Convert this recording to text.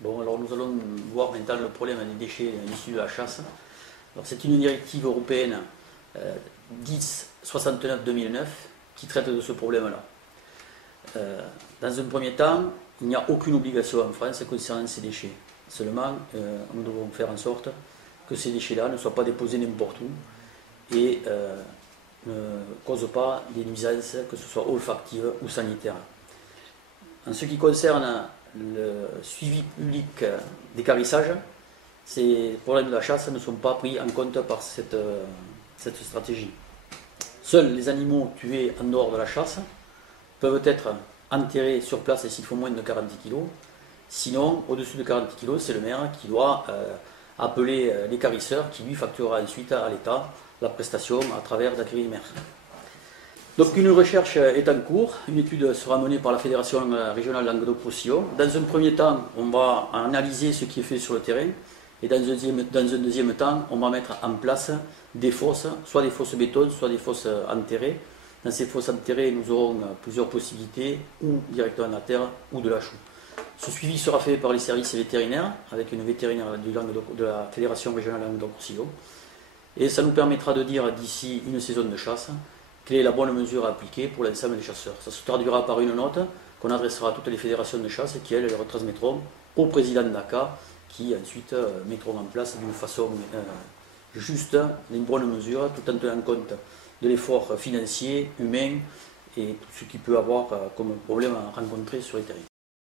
Bon, alors nous allons voir maintenant le problème des déchets issus de la chasse. Alors, c'est une directive européenne 1069-2009 qui traite de ce problème-là. Dans un premier temps, il n'y a aucune obligation en France concernant ces déchets. Seulement, nous devons faire en sorte que ces déchets-là ne soient pas déposés n'importe où et ne causent pas des nuisances, que ce soit olfactives ou sanitaires. En ce qui concerne le suivi public d'équarrissage, ces problèmes de la chasse ne sont pas pris en compte par cette stratégie. Seuls les animaux tués en dehors de la chasse peuvent être enterrés sur place et s'il faut moins de 40 kg. Sinon, au-dessus de 40 kg, c'est le maire qui doit appeler l'équarrisseur qui lui facturera ensuite à l'État la prestation à travers l'agrimaire. Donc une recherche est en cours, une étude sera menée par la Fédération régionale Languedoc-Roussillon. Dans un premier temps, on va analyser ce qui est fait sur le terrain et dans un deuxième temps, on va mettre en place des fosses, soit des fosses béton, soit des fosses enterrées. Dans ces fosses enterrées, nous aurons plusieurs possibilités, ou directement de la terre ou de la chaux. Ce suivi sera fait par les services vétérinaires, avec une vétérinaire de la Fédération régionale Languedoc-Roussillon. Et ça nous permettra de dire d'ici une saison de chasse quelle est la bonne mesure à appliquer pour l'ensemble des chasseurs. Ça se traduira par une note qu'on adressera à toutes les fédérations de chasse et qui, elles, les retransmettront au président d'ACA, qui ensuite mettront en place d'une façon juste une bonne mesure, tout en tenant compte de l'effort financier, humain et tout ce qui peut avoir comme problème à rencontrer sur les terrains.